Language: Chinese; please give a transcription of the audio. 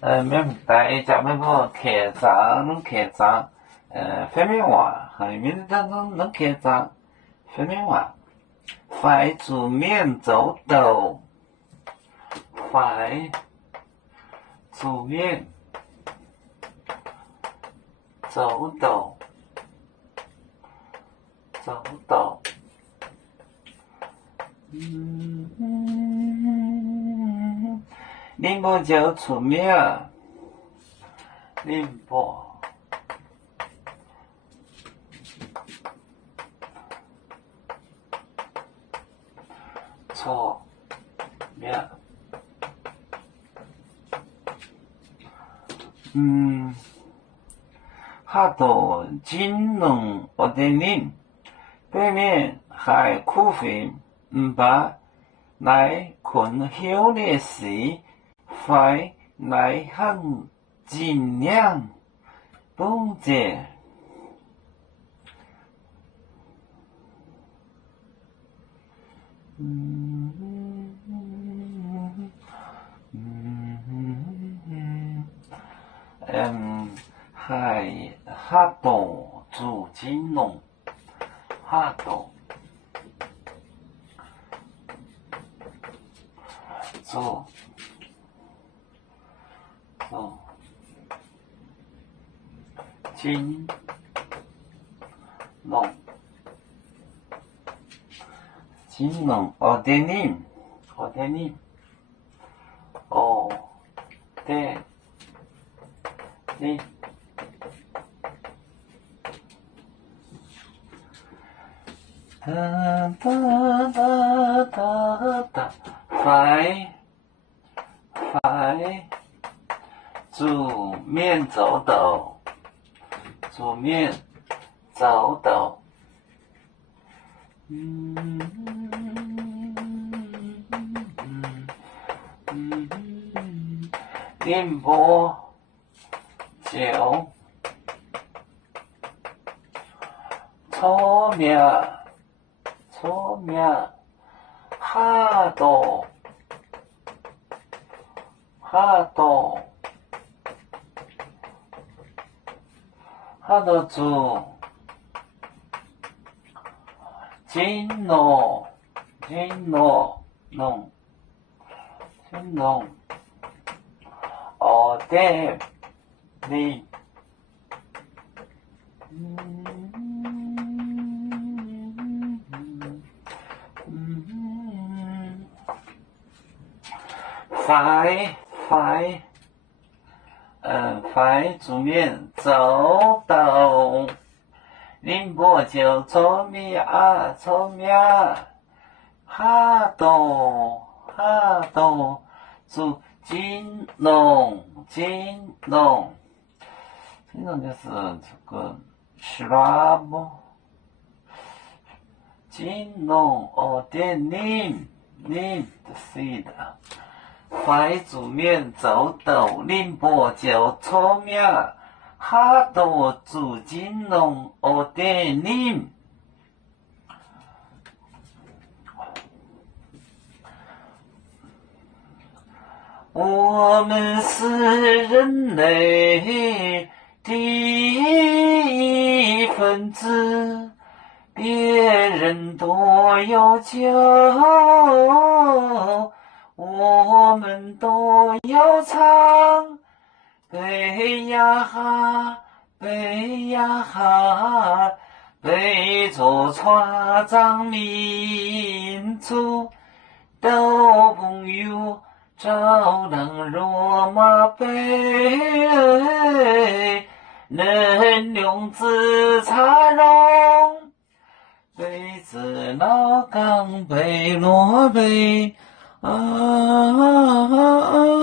మేము咱们开张，方面话，名字当中能开张，方面话，快煮面走抖，快煮面走抖，走抖，宁波就出名，宁波。出名，好多金融学的人，背面还苦费把来困后的事，快来很尽量不解。还好多做金融，好多做金融，金融学的人，哦对，你快煮面走抖，煮面走抖，宁波就出名，好多做金融学的人，快煮面走抖，宁波就出名，好多做金融就是这个是吧不？金融学的人是的。快煮面走抖，宁波就出名，好多做金融学的人。我们是人类的一份子，别人多有酒，我们都要唱，背呀哈，背着船长民族都朋友，照亮罗马杯，能用自茶容，杯子老港贝落杯。